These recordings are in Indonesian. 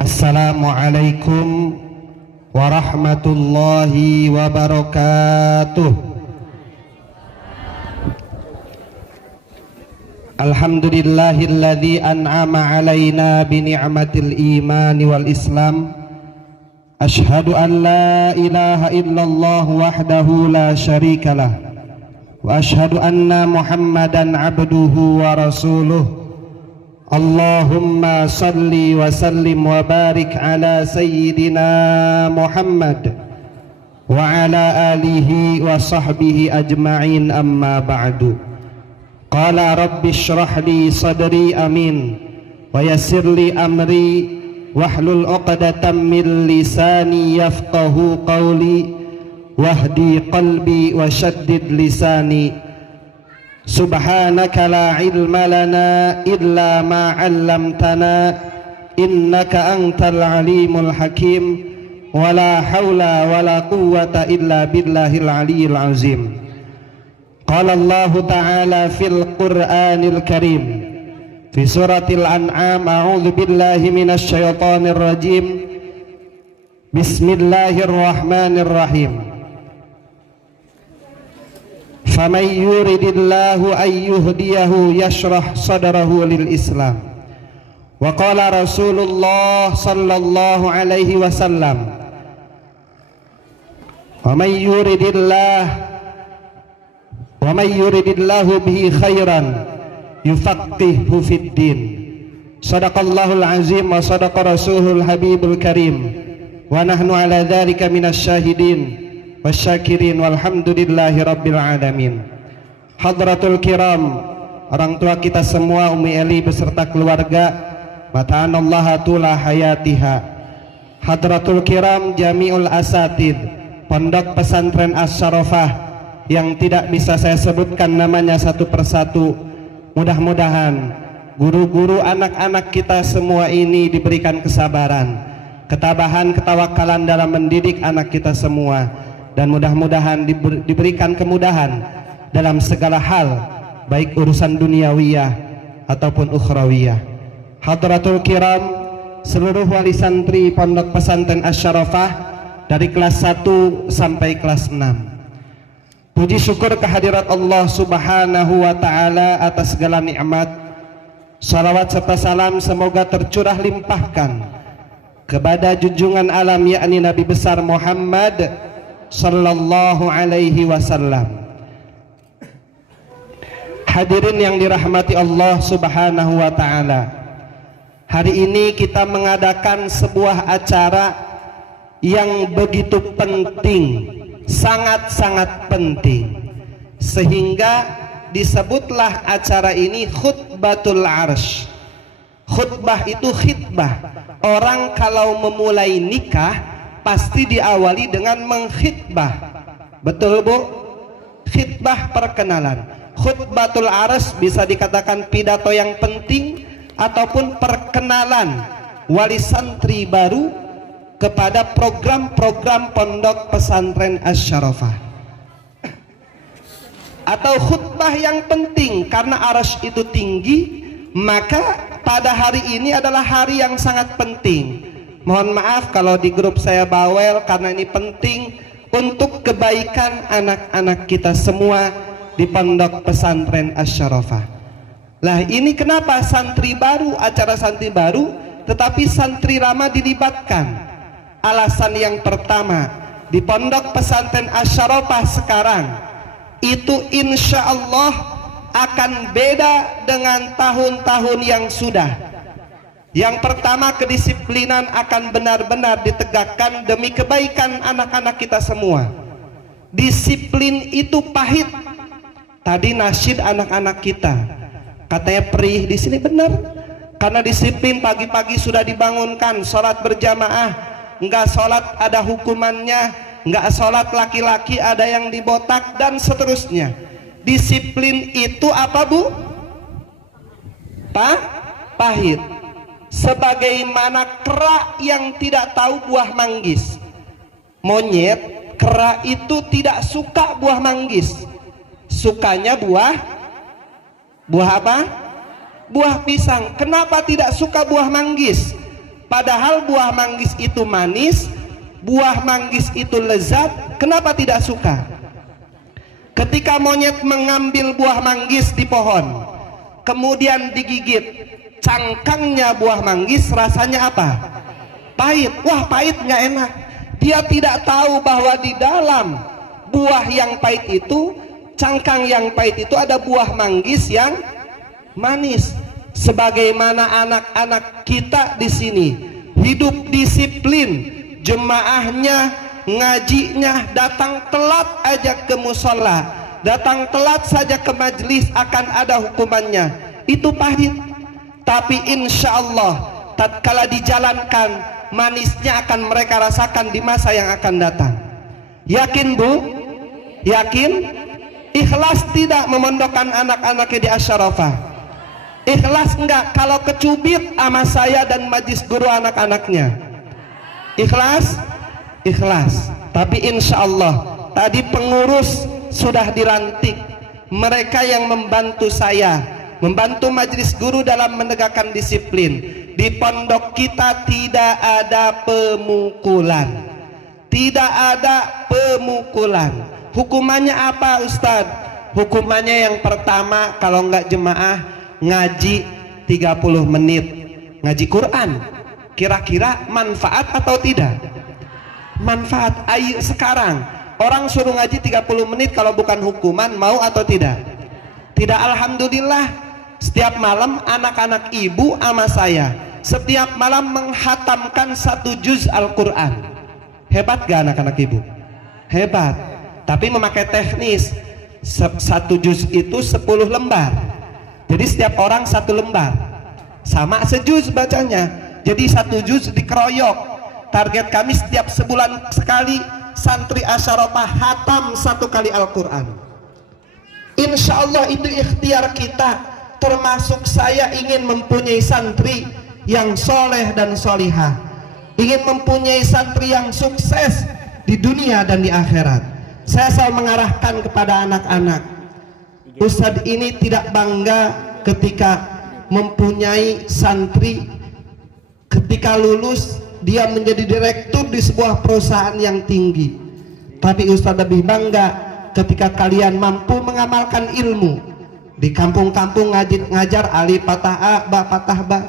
Assalamualaikum warahmatullahi wabarakatuh. Alhamdulillahilladzi an'ama alaina bi ni'matil imani wal islam. Ashhadu an la ilaha illallah wahdahu la syarikalah wa ashhadu anna Muhammadan abduhu wa rasuluh. Allahumma salli wa sallim wa barik ala sayyidina Muhammad wa ala alihi wa sahbihi ajma'in, amma ba'du. Qala rabbi shrah li sadri amin wa yassir li amri wahlul 'uqdatam min lisani yafqahu qawli wahdi qalbi wa shaddid lisani. Subhanaka la ilma lana illa ma 'allamtana innaka antal alimul hakim wa la haula wa la quwwata illa billahil aliyyil azim. Qala Allah ta'ala fil Qur'anil Karim fi suratil An'am, a'udzu billahi minasy syaithanir rajim. Bismillahirrahmanirrahim. Faman yuridillahu ayyuhdiyahu yashrah sadrahu lil Islam. Wa qala Rasulullah sallallahu alaihi wasallam, wa man yuridillahu bihi khairan yufaqqihhu fid din. Shadaqallahul azim wa shadaqa rasulul habibul karim wa nahnu ala dzalika minasy syahidin wasyakirin walhamdulillahi rabbil alamin. Hadratul kiram, orang tua kita semua, Umi Eli beserta keluarga, mata'anallaha tula hayatiha. Hadratul kiram jami'ul asatid, pondok pesantren Asy-Syarafah yang tidak bisa saya sebutkan namanya satu persatu. Mudah-mudahan guru-guru anak-anak kita semua ini diberikan kesabaran, ketabahan, ketawakalan dalam mendidik anak kita semua, dan mudah-mudahan diberikan kemudahan dalam segala hal, baik urusan duniawiyah ataupun ukhrawiyah. Hadratul kiram, seluruh wali santri pondok pesantren Asy-Syarafah dari kelas 1 sampai kelas 6, puji syukur kehadirat Allah subhanahu wa ta'ala atas segala nikmat. Salawat serta salam semoga tercurah limpahkan kepada junjungan alam, yakni Nabi besar Muhammad sallallahu alaihi wasallam. Hadirin yang dirahmati Allah subhanahu wa ta'ala, hari ini kita mengadakan sebuah acara yang begitu penting, sangat-sangat penting, sehingga disebutlah acara ini khutbatul arsy. Khutbah itu khitbah. Orang kalau memulai nikah pasti diawali dengan mengkhitbah. Betul Bu? Khitbah perkenalan. Khutbatul arsy bisa dikatakan pidato yang penting ataupun perkenalan wali santri baru kepada program-program pondok pesantren Asy-Syarafah. Atau khutbah yang penting karena arsy itu tinggi, maka pada hari ini adalah hari yang sangat penting. Mohon maaf kalau di grup saya bawel, karena ini penting untuk kebaikan anak-anak kita semua di pondok pesantren Asy-Syarafah. Lah ini kenapa santri baru, acara santri baru, tetapi santri lama dilibatkan. Alasan yang pertama, di pondok pesantren Asy-Syarafah sekarang itu insya Allah akan beda dengan tahun-tahun yang sudah. Yang pertama, kedisiplinan akan benar-benar ditegakkan demi kebaikan anak-anak kita semua. Disiplin itu pahit. Tadi nasyid anak-anak kita katanya perih, di sini benar. Karena disiplin, pagi-pagi sudah dibangunkan sholat berjamaah, enggak sholat ada hukumannya, enggak sholat laki-laki ada yang dibotak, dan seterusnya. Disiplin itu apa Bu? Pahit. Sebagaimana kera yang tidak tahu buah manggis. Monyet, kera itu tidak suka buah manggis, sukanya buah apa? Buah pisang. Kenapa tidak suka buah manggis? Padahal buah manggis itu manis, buah manggis itu lezat, kenapa tidak suka? Ketika monyet mengambil buah manggis di pohon, kemudian digigit cangkangnya buah manggis, rasanya apa? Pahit. Wah, pahit, nggak enak. Dia tidak tahu bahwa di dalam buah yang pahit itu, cangkang yang pahit itu ada buah manggis yang manis. Sebagaimana anak-anak kita di sini hidup disiplin, jemaahnya, ngajinya, datang telat aja ke musola, datang telat saja ke majelis akan ada hukumannya. Itu pahit, tapi insya Allah tatkala dijalankan, manisnya akan mereka rasakan di masa yang akan datang. Yakin bu? Yakin? Ikhlas tidak memondokkan anak-anaknya di Asyarafah? Ikhlas enggak kalau kecubit sama saya dan majlis guru anak-anaknya? Ikhlas? Ikhlas. Tapi insya Allah tadi pengurus sudah dilantik, mereka yang membantu saya, membantu majlis guru dalam menegakkan disiplin. Di pondok kita tidak ada pemukulan, tidak ada pemukulan. Hukumannya apa Ustadz? Hukumannya yang pertama, kalau enggak jemaah ngaji 30 menit ngaji Quran. Kira-kira manfaat atau tidak? Manfaat. Ayo sekarang orang suruh ngaji 30 menit kalau bukan hukuman, mau atau tidak? Tidak. Alhamdulillah setiap malam anak-anak ibu sama saya setiap malam menghatamkan 1 juz Al-Quran. Hebat gak anak-anak ibu? Hebat. Tapi memakai teknis. 1 juz itu 10 lembar. Jadi setiap orang 1 lembar, sama sejuz bacanya. Jadi 1 juz dikeroyok. Target kami setiap sebulan sekali santri Asyarafah hatam 1 kali Al-Quran. Insya Allah itu ikhtiar kita. Termasuk saya ingin mempunyai santri yang soleh dan solihah, ingin mempunyai santri yang sukses di dunia dan di akhirat. Saya selalu mengarahkan kepada anak-anak, Ustadz ini tidak bangga ketika mempunyai santri ketika lulus dia menjadi direktur di sebuah perusahaan yang tinggi. Tapi Ustadz lebih bangga ketika kalian mampu mengamalkan ilmu di kampung-kampung, ngajar alif patah a, ba patah ba,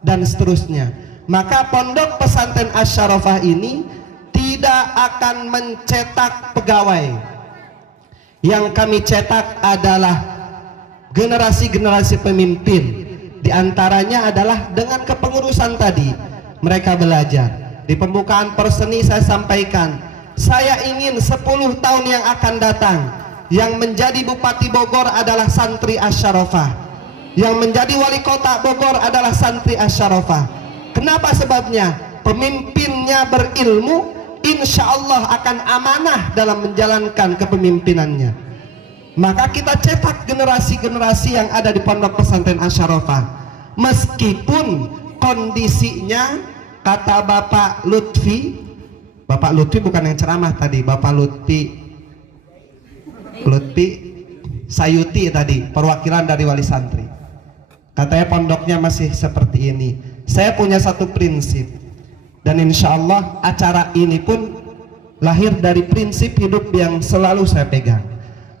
dan seterusnya. Maka pondok pesantren Asyarafah ini tidak akan mencetak pegawai. Yang kami cetak adalah generasi-generasi pemimpin. Di antaranya adalah dengan kepengurusan tadi. Mereka belajar. Di pembukaan perseni saya sampaikan, saya ingin 10 tahun yang akan datang, yang menjadi Bupati Bogor adalah santri Asyarafah, yang menjadi Wali Kota Bogor adalah santri Asyarafah. Kenapa sebabnya? Pemimpinnya berilmu, insya Allah akan amanah dalam menjalankan kepemimpinannya. Maka kita cetak generasi-generasi yang ada di pondok pesantren Asyarafah. Meskipun kondisinya, kata Bapak Lutfi bukan yang ceramah tadi, Bapak Lutfi Sayuti tadi, perwakilan dari wali santri, katanya pondoknya masih seperti ini. Saya punya satu prinsip, dan insya Allah acara ini pun lahir dari prinsip hidup yang selalu saya pegang.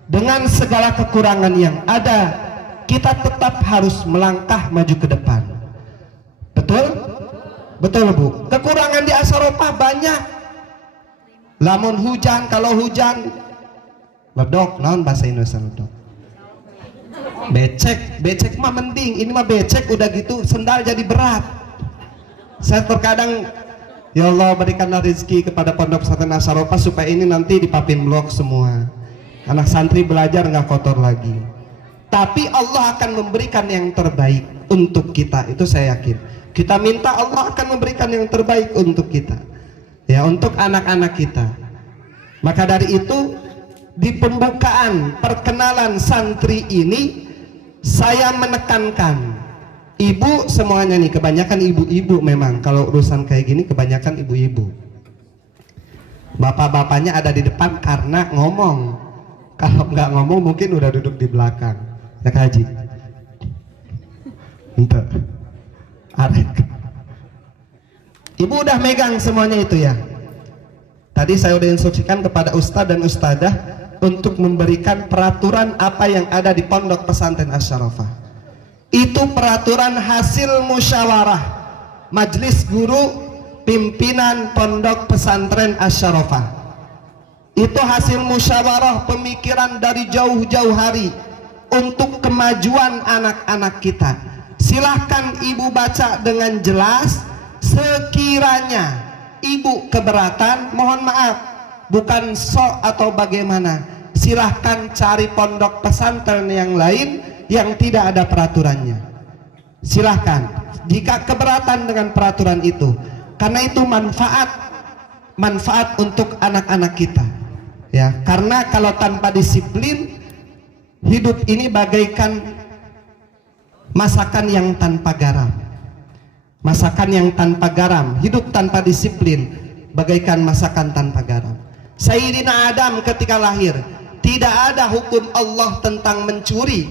Dengan segala kekurangan yang ada, kita tetap harus melangkah maju ke depan. Betul? Betul bu. Kekurangan di Asyarafah banyak. Lamun hujan, kalau hujan ledok, naon bahasa Indonesia ledok? Becek mah mending. Ini mah becek udah gitu sendal jadi berat. Saya terkadang, ya Allah berikanlah rezeki kepada pondok pesantren Asyarafah supaya ini nanti dipapin blok semua. Anak santri belajar nggak kotor lagi. Tapi Allah akan memberikan yang terbaik untuk kita, itu saya yakin. Kita minta, Allah akan memberikan yang terbaik untuk kita, ya, untuk anak-anak kita. Maka dari itu, di pembukaan perkenalan santri ini, saya menekankan, ibu semuanya nih, kebanyakan ibu-ibu memang, kalau urusan kayak gini kebanyakan ibu-ibu. Bapak-bapaknya ada di depan karena ngomong. Kalau nggak ngomong mungkin udah duduk di belakang. Ya Kak Haji. Untuk arek. Ibu udah megang semuanya itu ya. Tadi saya udah instruksikan kepada ustadz dan ustadzah untuk memberikan peraturan apa yang ada di Pondok Pesantren Asy-Syarafah. Itu peraturan hasil musyawarah Majelis Guru Pimpinan Pondok Pesantren Asy-Syarafah. Itu hasil musyawarah pemikiran dari jauh-jauh hari untuk kemajuan anak-anak kita. Silahkan ibu baca dengan jelas. Sekiranya ibu keberatan, mohon maaf, bukan sok atau bagaimana, silahkan cari pondok pesantren yang lain yang tidak ada peraturannya. Silahkan, jika keberatan dengan peraturan itu, karena itu manfaat untuk anak-anak kita ya. Karena kalau tanpa disiplin, hidup ini bagaikan masakan yang tanpa garam. Masakan yang tanpa garam, hidup tanpa disiplin, bagaikan masakan tanpa garam. Sayyidina Adam ketika lahir, tidak ada hukum Allah tentang mencuri.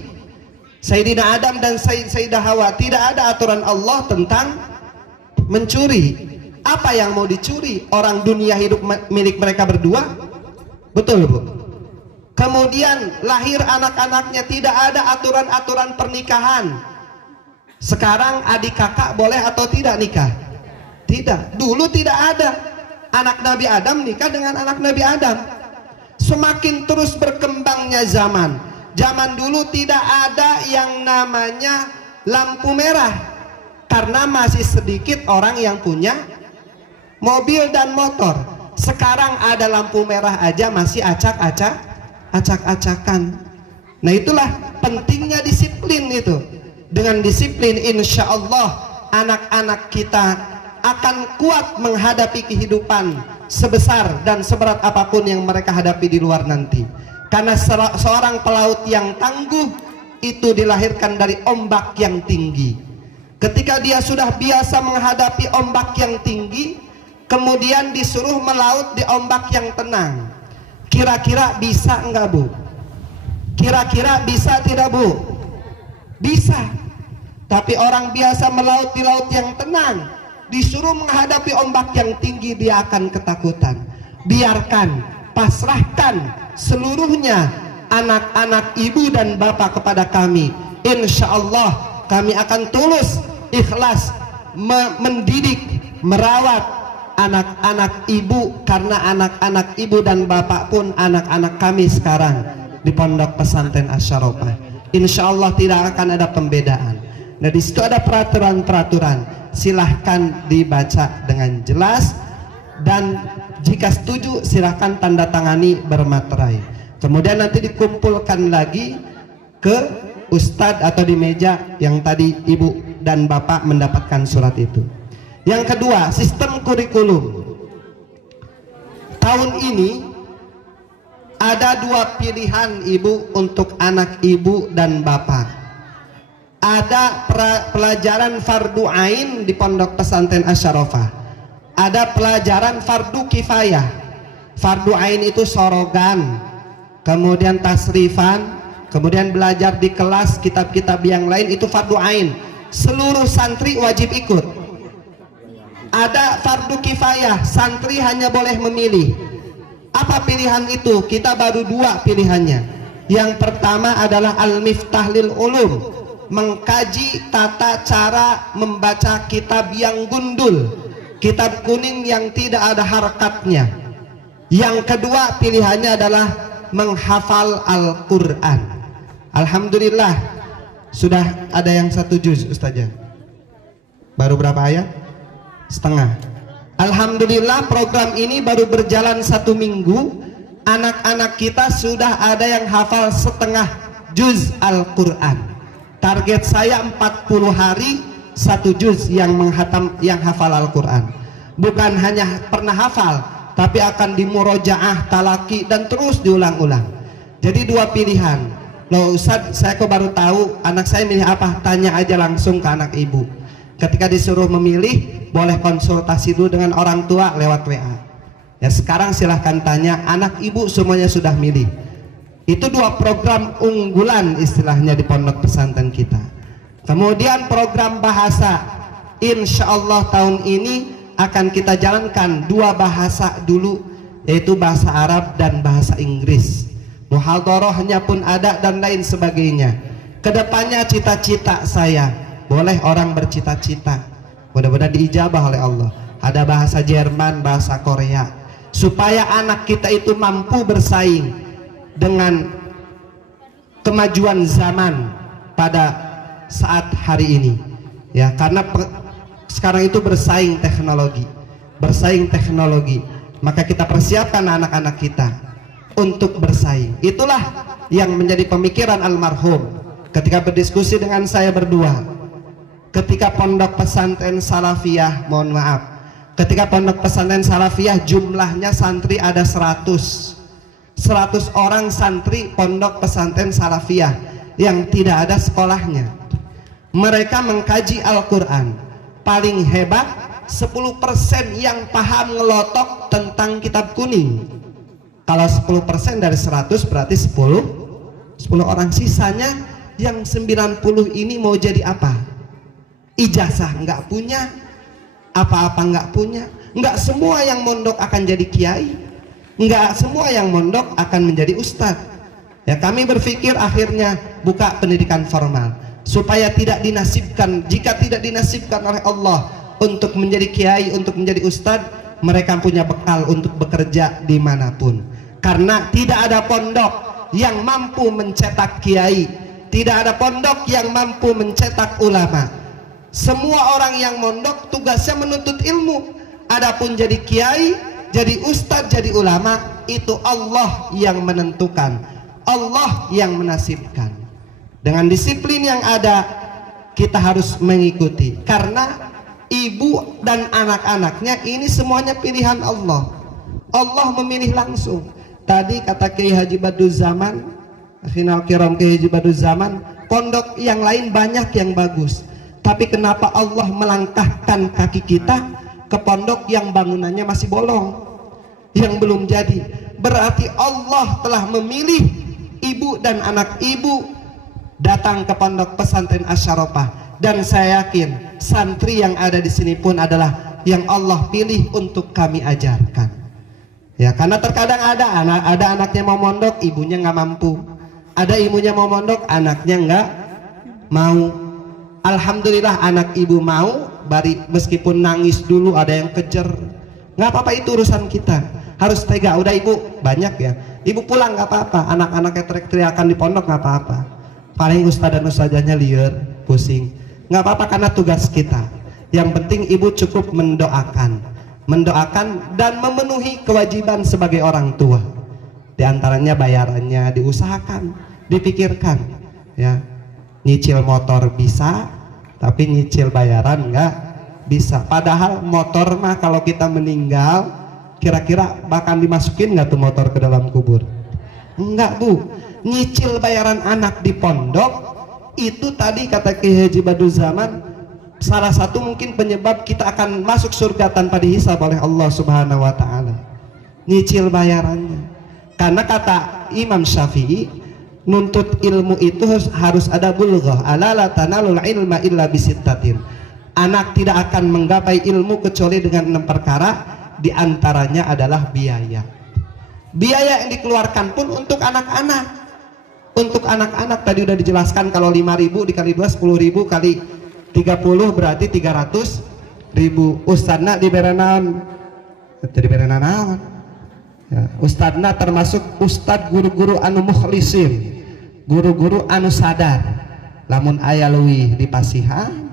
Sayyidina Adam dan Sayyidah Hawa, tidak ada aturan Allah tentang mencuri. Apa yang mau dicuri? Orang dunia hidup milik mereka berdua. Betul Bu? Kemudian lahir anak-anaknya, tidak ada aturan-aturan pernikahan. Sekarang adik kakak boleh atau tidak nikah? Tidak. Dulu tidak ada. Anak Nabi Adam nikah dengan anak Nabi Adam. Semakin terus berkembangnya zaman. Zaman dulu tidak ada yang namanya lampu merah, karena masih sedikit orang yang punya mobil dan motor. Sekarang ada lampu merah aja masih acak-acakan. Nah itulah pentingnya disiplin itu. Dengan disiplin insya Allah anak-anak kita akan kuat menghadapi kehidupan sebesar dan seberat apapun yang mereka hadapi di luar nanti. Karena seorang pelaut yang tangguh itu dilahirkan dari ombak yang tinggi. Ketika dia sudah biasa menghadapi ombak yang tinggi, kemudian disuruh melaut di ombak yang tenang, kira-kira bisa enggak Bu? Kira-kira bisa tidak Bu? Bisa. Tapi orang biasa melaut di laut yang tenang, disuruh menghadapi ombak yang tinggi, dia akan ketakutan. Biarkan, pasrahkan seluruhnya anak-anak ibu dan bapak kepada kami. Insya Allah kami akan tulus, ikhlas mendidik, merawat anak-anak ibu, karena anak-anak ibu dan bapak pun anak-anak kami sekarang di Pondok Pesantren Asy-Syarafah. Insya Allah tidak akan ada pembedaan. Nah di situ ada peraturan-peraturan, silahkan dibaca dengan jelas, dan jika setuju silahkan tanda tangani bermaterai. Kemudian nanti dikumpulkan lagi ke ustadz atau di meja yang tadi ibu dan bapak mendapatkan surat itu. Yang kedua, sistem kurikulum. Tahun ini ada dua pilihan ibu untuk anak ibu dan bapak. Ada pelajaran fardu ain di Pondok Pesantren Asy-Syarafah. Ada pelajaran fardu kifayah. Fardu ain itu sorogan, kemudian tasrifan, kemudian belajar di kelas kitab-kitab yang lain, itu fardu ain. Seluruh santri wajib ikut. Ada fardu kifayah, santri hanya boleh memilih. Apa pilihan itu? Kita baru dua pilihannya. Yang pertama adalah al-miftah lil ulum, mengkaji tata cara membaca kitab yang gundul, kitab kuning yang tidak ada harakatnya. Yang kedua pilihannya adalah menghafal Al-Quran. Alhamdulillah sudah ada yang 1 juz Ustazah. Baru berapa ayat? Setengah. Alhamdulillah program ini baru berjalan 1 minggu, anak-anak kita sudah ada yang hafal setengah juz Al-Quran. Target saya 40 hari 1 juz yang hafal Al-Quran. Bukan hanya pernah hafal, tapi akan dimurojaah, talaki, dan terus diulang-ulang. Jadi dua pilihan. Loh Ustaz, saya kok baru tahu, anak saya milih apa? Tanya aja langsung ke anak ibu. Ketika disuruh memilih, boleh konsultasi dulu dengan orang tua lewat WA. Ya sekarang silahkan tanya, anak ibu semuanya sudah milih. Itu dua program unggulan istilahnya di pondok pesantren kita. Kemudian program bahasa, insya Allah tahun ini akan kita jalankan dua bahasa dulu, yaitu bahasa Arab dan bahasa Inggris. Muhadharahnya pun ada dan lain sebagainya. Kedepannya cita-cita saya, boleh orang bercita-cita, mudah-mudahan diijabah oleh Allah, ada bahasa Jerman, bahasa Korea, supaya anak kita itu mampu bersaing dengan kemajuan zaman pada saat hari ini, ya. Karena sekarang itu bersaing teknologi, maka kita persiapkan anak-anak kita untuk bersaing. Itulah yang menjadi pemikiran almarhum ketika berdiskusi dengan saya berdua ketika pondok pesantren salafiyah, mohon maaf, ketika pondok pesantren salafiyah jumlahnya santri ada 100 orang santri pondok pesantren salafiyah yang tidak ada sekolahnya. Mereka mengkaji Al-Quran, paling hebat 10% yang paham ngelotok tentang kitab kuning. Kalau 10% dari 100 berarti 10 orang. Sisanya yang 90 ini mau jadi apa? Ijazah nggak punya, apa-apa nggak punya. Nggak semua yang mondok akan jadi kiai, nggak semua yang mondok akan menjadi ustadz. Ya, kami berpikir akhirnya buka pendidikan formal supaya tidak dinasibkan, jika tidak dinasibkan oleh Allah untuk menjadi kiai, untuk menjadi ustadz, mereka punya bekal untuk bekerja dimanapun. Karena tidak ada pondok yang mampu mencetak kiai, tidak ada pondok yang mampu mencetak ulama. Semua orang yang mondok tugasnya menuntut ilmu. Adapun jadi kiai, jadi ustadz, jadi ulama, itu Allah yang menentukan, Allah yang menasibkan. Dengan disiplin yang ada, kita harus mengikuti, karena ibu dan anak-anaknya ini semuanya pilihan Allah. Allah memilih langsung. Tadi kata Kiai Haji Badiuzzamani, Akhinal Kiram Kiai Haji Badiuzzamani, pondok yang lain banyak yang bagus, tapi kenapa Allah melangkahkan kaki kita ke pondok yang bangunannya masih bolong, yang belum jadi? Berarti Allah telah memilih ibu dan anak ibu datang ke pondok pesantren Asy-Syarafah. Dan saya yakin santri yang ada di sini pun adalah yang Allah pilih untuk kami ajarkan. Ya, karena terkadang ada anaknya mau mondok, ibunya nggak mampu. Ada ibunya mau mondok, anaknya nggak mau. Alhamdulillah anak ibu mau, meskipun nangis dulu, ada yang kejar. Nggak apa-apa, itu urusan kita. Harus tega. Udah ibu banyak ya, ibu pulang nggak apa-apa. Anak-anaknya teriak-teriakan di pondok nggak apa-apa. Paling ustadz dan ustazahnya liar, pusing. Nggak apa-apa, karena tugas kita. Yang penting ibu cukup mendoakan dan memenuhi kewajiban sebagai orang tua. Di antaranya bayarannya diusahakan, dipikirkan. Ya, nyicil motor bisa, tapi nyicil bayaran nggak bisa. Padahal motor mah kalau kita meninggal, kira-kira bakal dimasukin nggak tuh motor ke dalam kubur? Enggak, Bu. Nyicil bayaran anak di pondok itu tadi kata Kiai Haji Badiuzzamani, salah satu mungkin penyebab kita akan masuk surga tanpa dihisab oleh Allah Subhanahu wa taala. Nyicil bayarannya. Karena kata Imam Syafi'i, nuntut ilmu itu harus ada bulghah. Ala la tanalul ilma illa bisittatin. Anak tidak akan menggapai ilmu kecuali dengan 6 perkara, di antaranya adalah biaya. Biaya yang dikeluarkan pun untuk anak-anak. Untuk anak-anak tadi udah dijelaskan, kalau 5.000 dikali 2 10.000 kali 30 berarti 300.000. Ustadna di berenan, jadi berenan ya, ustadna termasuk ustad guru-guru anu mukhlisin, guru-guru anu sadar. Lamun aya leuwih dipasihan,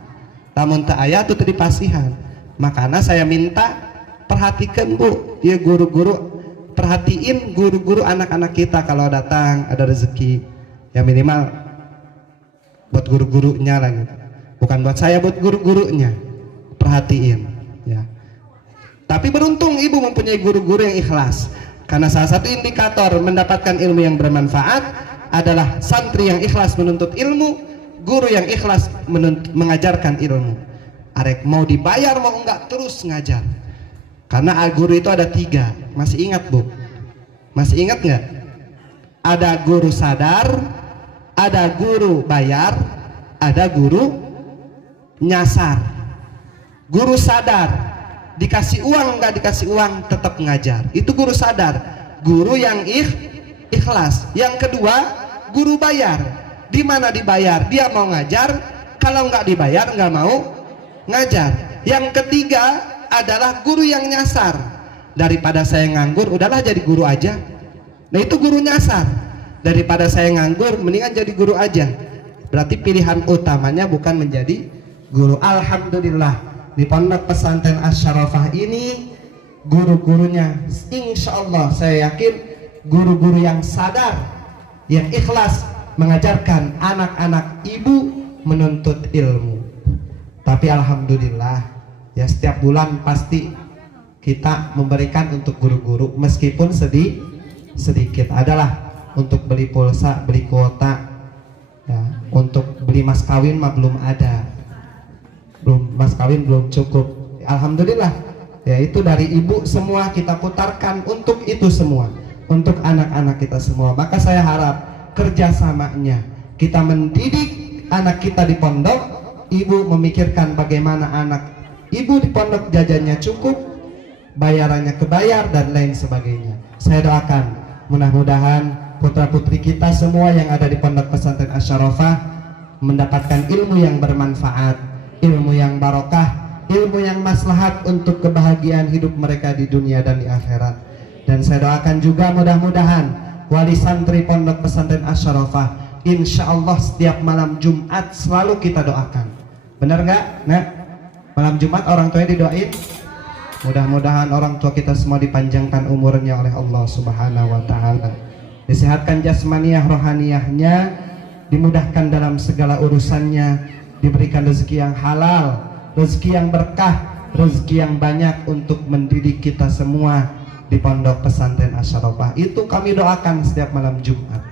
lamun teu aya tuh dipasihan. Makanya saya minta perhatikan, Bu, ya guru-guru, perhatiin guru-guru anak-anak kita kalau datang ada rezeki, ya minimal buat guru-gurunya lah gitu. Bukan buat saya, buat guru-gurunya. Perhatiin ya. Tapi beruntung ibu mempunyai guru-guru yang ikhlas. Karena salah satu indikator mendapatkan ilmu yang bermanfaat adalah santri yang ikhlas menuntut ilmu, guru yang ikhlas mengajarkan ilmu. Arek mau dibayar mau enggak terus ngajar. Karena guru itu ada 3. Masih ingat, Bu? Masih ingat nggak? Ada guru sadar, ada guru bayar, ada guru nyasar. Guru sadar dikasih uang nggak dikasih uang tetap ngajar. Itu guru sadar, guru yang ikhlas. Yang kedua, guru bayar. Di mana dibayar dia mau ngajar, kalau nggak dibayar nggak mau ngajar. Yang ketiga adalah guru yang nyasar. Daripada saya nganggur, udahlah jadi guru aja. Nah itu guru nyasar. Daripada saya nganggur, mendingan jadi guru aja. Berarti pilihan utamanya bukan menjadi guru. Alhamdulillah di Pondok Pesantren Asy-Syarafah ini guru-gurunya insya Allah saya yakin guru-guru yang sadar, yang ikhlas mengajarkan anak-anak ibu menuntut ilmu. Tapi alhamdulillah ya setiap bulan pasti kita memberikan untuk guru-guru meskipun sedikit adalah untuk beli pulsa, beli kuota ya, untuk beli mas kawin mah belum ada, mas kawin belum cukup. Alhamdulillah ya itu dari ibu semua kita putarkan untuk itu semua, untuk anak-anak kita semua. Maka saya harap kerjasamanya kita mendidik anak kita di pondok, ibu memikirkan bagaimana anak ibu di pondok jajannya cukup, bayarannya kebayar dan lain sebagainya. Saya doakan mudah-mudahan putra-putri kita semua yang ada di Pondok Pesantren Asy-Syarafah mendapatkan ilmu yang bermanfaat, ilmu yang barokah, ilmu yang maslahat untuk kebahagiaan hidup mereka di dunia dan di akhirat. Dan saya doakan juga mudah-mudahan wali santri Pondok Pesantren Asy-Syarafah insya Allah setiap malam Jumat selalu kita doakan. Benar nggak? Nah, malam Jumat orang tuanya didoain. Mudah-mudahan orang tua kita semua dipanjangkan umurnya oleh Allah Subhanahu wa taala. Disehatkan jasmaniah rohaniyahnya, dimudahkan dalam segala urusannya, diberikan rezeki yang halal, rezeki yang berkah, rezeki yang banyak untuk mendidik kita semua di Pondok Pesantren Asy-Syarafah. Itu kami doakan setiap malam Jumat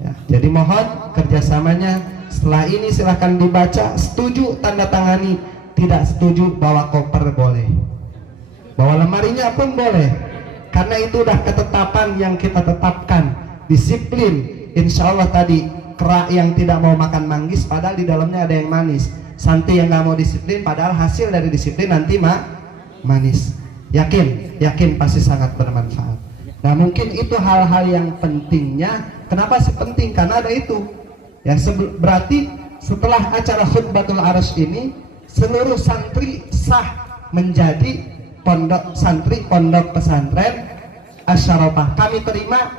ya, jadi mohon kerjasamanya. Setelah ini silahkan dibaca, setuju tanda tangani, tidak setuju bawa koper boleh, bawa lemarinya pun boleh. Karena itu udah ketetapan yang kita tetapkan. Disiplin, insya Allah tadi kerak yang tidak mau makan manggis padahal di dalamnya ada yang manis, santai yang nggak mau disiplin padahal hasil dari disiplin nanti manis. Yakin pasti sangat bermanfaat. Nah mungkin itu hal-hal yang pentingnya. Kenapa sih penting? Karena ada itu ya, berarti setelah acara khutbatul arsy ini seluruh santri sah menjadi santri Pondok Pesantren Asy-Syarafah. Kami terima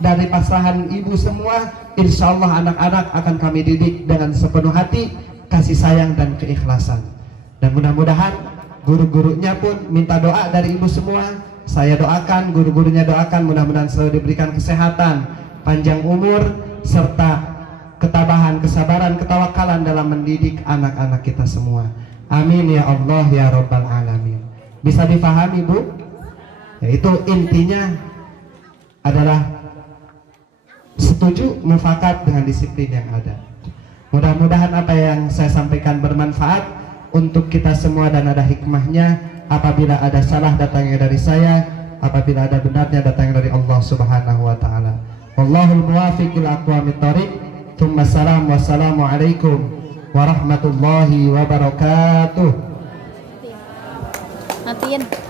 dari pasrahan ibu semua. Insya Allah anak-anak akan kami didik dengan sepenuh hati, kasih sayang dan keikhlasan. Dan mudah-mudahan guru-gurunya pun minta doa dari ibu semua. Saya doakan, guru-gurunya doakan, mudah-mudahan selalu diberikan kesehatan, panjang umur, serta ketabahan, kesabaran, ketawakalan dalam mendidik anak-anak kita semua. Amin ya Allah ya Rabbal Alamin. Bisa difahami Bu? Yaitu intinya adalah setuju mufakat dengan disiplin yang ada. Mudah-mudahan apa yang saya sampaikan bermanfaat untuk kita semua dan ada hikmahnya. Apabila ada salah datangnya dari saya, apabila ada benarnya datangnya dari Allah Subhanahu wa taala. Wallahul muwaffiq ila aqwamit thoriq. Wassalamualaikum warahmatullahi wabarakatuh. Matiin.